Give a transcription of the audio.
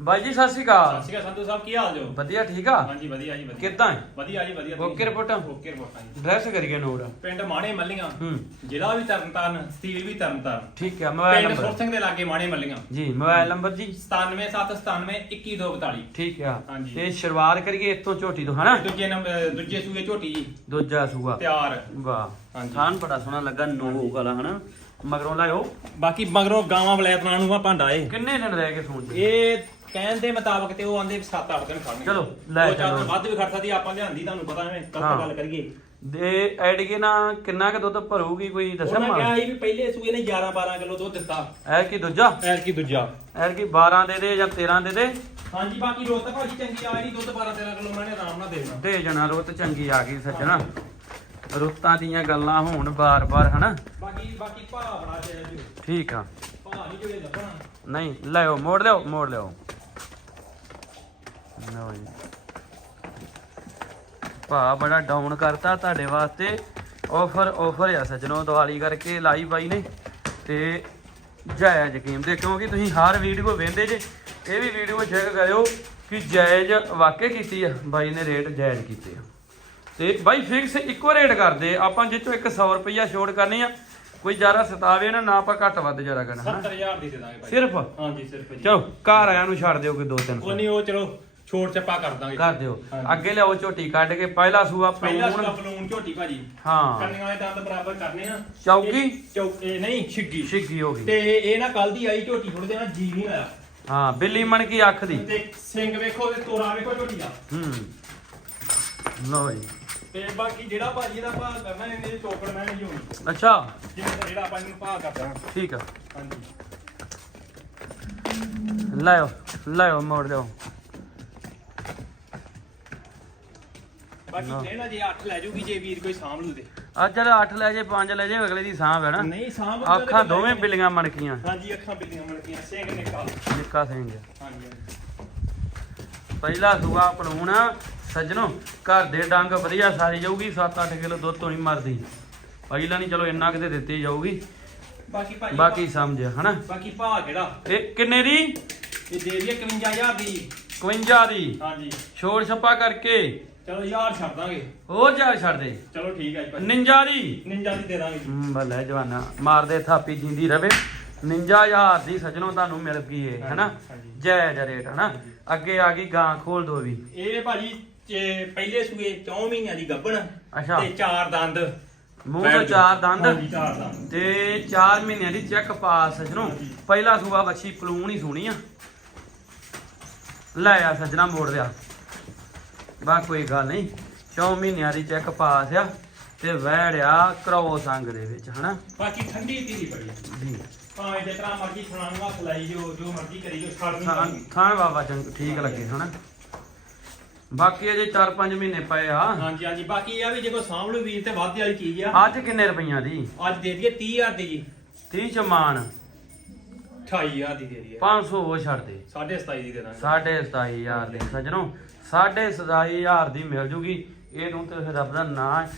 ਬਾਈ ਜੀ ਸਤਿ ਸ਼੍ਰੀ ਅਕਾਲ। ਸਤਿ ਸ਼੍ਰੀ ਅਕਾਲ ਸੰਧੂ ਸਾਹਿਬ ਕੀ ਹਾਲ ਜੋ? ਵਧੀਆ ਠੀਕ ਆ? ਹਾਂਜੀ ਵਧੀਆ ਜੀ ਵਧੀਆ। ਕਿੱਦਾਂ? ਹੈ? ਵਧੀਆ ਜੀ ਵਧੀਆ। ਓਕੇ ਰਿਪੋਰਟਾਂ? ਓਕੇ ਰਿਪੋਰਟਾਂ ਜੀ। ਡਰੈਸ ਕਰੀਏ ਨੋਟ ਪਿੰਡ ਮਾਣੇ ਮੱਲੀਆਂ। ਹੂੰ। ਜ਼ਿਲ੍ਹਾ ਵੀ ਤਰਨਤਾਰਨ ਤਹਿਸੀਲ ਵੀ ਤਰਨਤਾਰਨ। ਠੀਕ ਹੈ ਮੋਬਾਈਲ ਪਿੰਡ ਸੁਰ ਨੰਬਰ? ਸਿੰਘ ਦੇ ਲਾਗੇ ਮਾਣੇ ਮੱਲੀਆਂ। ਜੀ ਮੋਬਾਈਲ ਨੰਬਰ ਜੀ? 9779921242 ਠੀਕ ਆ। ਹਾਂਜੀ। ਤੇ ਸ਼ੁਰੂਆਤ ਕਰੀਏ ਇੱਥੋਂ ਝੋਟੀ ਤੋਂ ਹਨਾ? ਦੂਜੇ ਨੰਬਰ ਦੂਜੇ ਸੂਏ ਝੋਟੀ ਜੀ। ਦੂਜਾ ਸੂਆ। ਤਿਆਰ। ਵਾਹ। ਹਾਂਜੀ। ਥਾਨ ਬੜਾ ਸੋਹਣਾ ਲੱਗਾ ਨੋ ਵਾਲਾ ਹਨਾ? ਮਗਰੋਂ ਲਾਇਓ। ਬਾਕੀ ਮਗਰੋਂ ਗਾਵਾਂ ਬਲੈਤਨਾਂ ਨੂੰ ਆ ਭਾਂਡਾ ਏ ਕਿੰਨੇ ਦਿਨ ਰਹਿ ਕੇ ਸੂਣ ਚ ਇਹ ਕਹਿਣ ਦੇ ਮੁਤਾਬਕ ਤੇ ਉਹ ਆਂਦੇ 7-8 ਦਿਨ ਖੜਨਗੇ ਚਲੋ, ਲੈ ਦੋ ਚਾਰ ਚਲੋ। ਦਿਨ ਵੱਧ ਵੀ ਖੜ ਸਕਦੀ ਆਪਾਂ ਲਿਆਂਦੀ ਤੁਹਾਨੂੰ ਪਤਾ ਐਵੇਂ ਹਾਂ। ਕੱਟ ਗੱਲ ਕਰੀਏ। ਦੇ ਐਡਗੇ ਨਾ ਕਿੰਨਾ ਕੁ ਦੁੱਧ ਭਰੂਗੀ ਕੋਈ ਦੱਸਿਆ ਉਹਨਾਂ ਮਾ ਕਿਹਾ ਸੀ ਵੀ ਪਹਿਲੇ ਸੂਏ ਨੇ 11-12 ਕਿਲੋ ਦੁੱਧ ਦਿੱਤਾ। ਐ ਕੀ ਦੂਜਾ? ਐਰ ਕੀ ਦੂਜਾ। ਐ ਕੀ 12 ਦੇ ਦੇ ਜਾਂ 13 ਦੇ ਦੇ? ਹਾਂਜੀ ਬਾਕੀ ਰੋਤ ਤਾਂ ਭਾਜੀ ਚੰਗੀ ਆ ਰਹੀ ਦੁੱਧ 12-13 ਕਿਲੋ ਮੈਂ ਆਰਾਮ ਨਾਲ ਦੇਣਾ। ਦੇ ਜਣਾ ਰੁੱਤ ਚੰਗੀ ਆ ਗਈ ਸੱਜਣਾ। ਰੁੱਤਾਂ ਦੀਆਂ ਗੱਲਾਂ ਹੋਣ ਬਾਰ-ਬਾਰ ਹਨਾ? ਬਾਕੀ ਬਾਕੀ ਭਾ ਬੜਾ ਜੀ। ਠੀਕ ਆ। ਭਾ ਨਹੀਂ ਜਿਹੜੇ ਲੱਭਣਾ। ਨਹੀਂ ਲਿਓ ਮੋੜ ਲਿਓ ਮੋੜ ਲਿਓ ਲਓ ਜੀ ਭਾ ਬੜਾ ਡਾਊਨ ਕਰਤਾ ਤੁਹਾਡੇ ਵਾਸਤੇ। ਆਫਰ ਆਫਰ ਆ ਸੱਜਣੋ ਦੀਵਾਲੀ ਕਰਕੇ ਲਾਈ ਬਾਈ ਨੇ। ਤੇ ਜਾਇਜ਼ ਕੀਮਤ ਕਿਉਂਕਿ ਤੁਸੀਂ ਹਰ ਵੀਡੀਓ ਵੇਖਦੇ ਜੇ ਇਹ ਵੀ ਵੀਡੀਓ ਚੈੱਕ ਕਰਿਓ ਕਿ ਜਾਇਜ਼ ਵਾਕਿਆ ਕੀਤੀ ਆ। ਬਾਈ ਨੇ ਰੇਟ ਜਾਇਜ਼ ਕੀਤੇ ਆ। ਤੇ ਬਾਈ ਫਿਕਸ ਇੱਕੋ ਰੇਟ ਕਰਦੇ ਆਪਾਂ ਜਿੱਥੋਂ 100 ਰੁਪਈਆ ਛੋੜ ਕਰਨੀ ਆ ਕੋਈ ਜ਼ਿਆਦਾ ਸਤਾਵੇ ਨਾ ਨਾ ਆਪਾਂ ਘੱਟ ਵੱਧ ਜ਼ਿਆਦਾ ਕਰਨਾ ਹਨਾ? 70000 ਦੀ ਦੇ ਦਾਂਗੇ ਭਾਈ ਸਿਰਫ? ਹਾਂਜੀ ਸਿਰਫ ਜੀ। ਚਲੋ ਘਰ ਆਇਆਂ ਨੂੰ ਛੱਡ ਦਿਓ ਕੋਈ ਦੋ ਤਿੰਨ ਉਹ ਨਹੀਂ ਉਹ ਚਲੋ ਛੋੜ ਚੱਪਾ ਕਰ ਦਾਂਗੇ। ਕਰ ਦਿਓ। ਹਾਂਜੀ। ਅੱਗੇ ਲਿਆਓ ਝੋਟੀ ਕੱਢ ਕੇ। ਪਹਿਲਾ ਸੂਆ ਪਹਿਲਾ ਪਲੂਣ ਸੂਆ ਬਲੂਨ ਝੋਟੀ ਭਾਜੀ। ਹਾਂ। ਕੰਨੀਆਂ ਵਾਲੇ ਦੰਦ ਬਰਾਬਰ ਕਰਨੇ ਆ। ਚੌਕੀ? ਇਹ ਨਹੀਂ ਛਿੱਗੀ। ਛਿੱਗੀ ਹੋ ਤੇ ਗਈ ਇਹ ਨਾ ਕੱਲ ਦੀ ਆਈ ਝੋਟੀ ਥੋੜੇ ਦਿਨਾਂ ਜੀ ਨਹੀਂ ਆਇਆ। ਹਾਂ ਬਿੱਲੀ ਮਣ ਕੀ ਅੱਖ ਦੀ? ਤੇ ਸਿੰਘ ਵੇਖੋ ਤੇ ਤੋਰਾ ਵੇਖੋ ਝੋਟੀ ਦਾ ਹੂੰ। ਲਓ ਜੀ। ਤੇ ਬਾਕੀ ਜਿਹੜਾ ਭਾਜੀ ਇਹਦਾ ਭਾਅ ਕਰਨਾ ਇਹਨੇ ਚੋਕੜ ਮੈਂ ਨਹੀਂ ਹੋਣੀ। ਅੱਛਾ। ਜਿਵੇਂ ਜਿਹੜਾ ਆਪਾਂ ਇਹਨੂੰ ਭਾਅ ਕਰਦਾ ਠੀਕ ਆ। ਹਾਂਜੀ। ਲਾਓ ਲਾਓ ਮੋੜ ਦਿਓ ਬਾਕੀ ਲੈਣਾ ਜੇ 8 ਲੈ ਜੂਗੀ ਜੇ ਵੀਰ ਕੋਈ ਸਾਂਭ ਲੂ ਤੇ। ਅੱਜ ਜਦ 8 ਲੈ ਜੇ 5 ਲੈ ਜੇ ਅਗਲੇ ਦੀ ਸਾਂਭ ਹੈ ਨਾ। ਨਹੀਂ ਸਾਂਭ ਅੱਖਾਂ ਦੋਵੇਂ ਬਿੱਲੀਆਂ ਮਣਕੀਆਂ। ਹਾਂਜੀ ਅੱਖਾਂ ਬਿੱਲੀਆਂ ਮਣਕੀਆਂ ਸਿੰਘ ਨਿਕਲ ਨਿੱਕਾ ਸਿੰਘ ਹਾਂਜੀ ਪਹਿਲਾ ਸੂਆ ਪਲੂਣ ਸੱਜਣੋ ਘਰ ਦੇ ਡੰਗ ਵਧੀਆ ਸਾਰੀ ਜਾਊਗੀ 7-8 ਕਿਲੋ ਦੁੱਧ ਤੋਂ ਨਹੀਂ ਮਰਦੀ। ਪਹਿਲਾਂ ਨਹੀਂ ਚਲੋ ਇੰਨਾ ਕਿਤੇ ਦਿੱਤੀ ਜਾਊਗੀ। ਬਾਕੀ ਭਾਜੀ ਬਾਕੀ ਸਮਝ ਹਨਾ? ਬਾਕੀ ਭਾਅ ਕਿਹੜਾ? ਇਹ ਕਿੰਨੇ ਦੀ? ਇਹ ਦੇ ਦਈਏ 51000 ਦੀ। 51 ਦੀ। ਹਾਂਜੀ। ਛੋੜ ਛੱਪਾ ਕਰਕੇ। ਚਲੋ ਯਾਰ ਛੱਡ ਦਾਂਗੇ। ਹੋਰ ਜਾ ਛੱਡ ਦੇ। ਚਲੋ ਠੀਕ ਹੈ ਜੀ ਭਾਜੀ। 49 ਦੀ 49 ਦੀ ਦੇ ਦਾਂਗੇ ਜੀ। ਹਮ, ਬੱਲੇ ਜਵਾਨਾ ਮਾਰਦੇ ਥਾਪੀ ਜਿੰਦੀ ਰਵੇ। 59000 ਦੀ ਸੱਜਣੋ ਤੁਹਾਨੂੰ ਮਿਲ ਗਈ ਏ ਹਨਾ? ਹਾਂਜੀ। ਜੈ ਜੈ ਰੇਟ ਹਨਾ? ਅੱਗੇ ਆ ਗਈ ਗਾਂ ਖੋਲ ਦੋ ਵੀ। ਇਹ ਭਾਜੀ ਪਹਿਲੇ ਸੂਏ 4 ਮਹੀਨਿਆਂ ਦੀ ਗੱਭਣ ਅੱਛਾ। ਤੇ ਚਾਰ ਦੰਦ। ਮੂੰਹ ਤੋਂ ਚਾਰ ਦੰਦ। ਚਾਰ ਤੇ 4 ਮਹੀਨਿਆਂ ਦੀ ਚੈੱਕ ਪਾਸ ਸੱਜਣੋ। ਹਾਂਜੀ। ਪਹਿਲਾ ਸੂਆ ਬੱਚੀ ਪਲੂਣ ਹੀ ਸੋਹਣੀ ਆ। ਲੈ ਆ ਸੱਜਣਾ ਮੋੜ ਲਿਆ। ਬਾ ਕੋਈ ਗੱਲ ਨਹੀਂ। 4 ਮਹੀਨਿਆਂ ਦੀ ਚੈੱਕ ਪਾਸ ਆ ਤੇ ਵਹਿੜਿਆ ਕਰੋ ਸੰਗ ਦੇ ਵਿੱਚ ਹਨਾ? ਬਾਕੀ ਠੰਡੀ ਧੀਰੀ ਬੜੀ। ਜੀ। ਭਾਵੇਂ ਜਿਸ ਤਰ੍ਹਾਂ ਮਰਜ਼ੀ ਖਾਣ ਨੂੰ ਹੱਥ ਲਾਈ ਜੋ ਜੋ ਮਰਜ਼ੀ ਕਰੀ ਜੋ ਛੱਡ ਨਹੀਂ ਖਾਨ ਬਾਬਾ ਚੰਗ ਠੀਕ ਲੱਗੇ ਹਨਾ? ਬਾਕੀ ਅਜੇ 4-5 ਮਹੀਨੇ ਪਏ ਆ। ਹਾਂਜੀ ਹਾਂਜੀ। ਬਾਕੀ ਇਹ ਆ ਵੀ ਜੇ ਸਾਂਭ ਲੂ ਵੀਰ ਤੇ ਵਾਧੇ ਵਾਲੀ ਚੀਜ਼ ਆ। ਅੱਜ ਕਿੰਨੇ ਰੁਪਈਆਂ ਦੀ? ਅੱਜ ਦੇ ਦਈਏ 30000 ਦੀ ਜੀ। 30 ਚਮਾਨ 28000 ਦੀ ਦੇ ਦਈਏ 500 ਉਹ ਛੱਡ ਦੇ। 27.5 ਦੀ ਦੇ ਦਾਂਗੇ ਸਾਢੇ 27000 ਦੇ। ਸੱਜਣੋ ਸਾਢੇ 27000 ਦੀ ਮਿਲ ਜੂਗੀ। ਇਹ ਨੂੰ ਤੇ ਰੱਬ ਦਾ ਨਾਂ ਹੈ।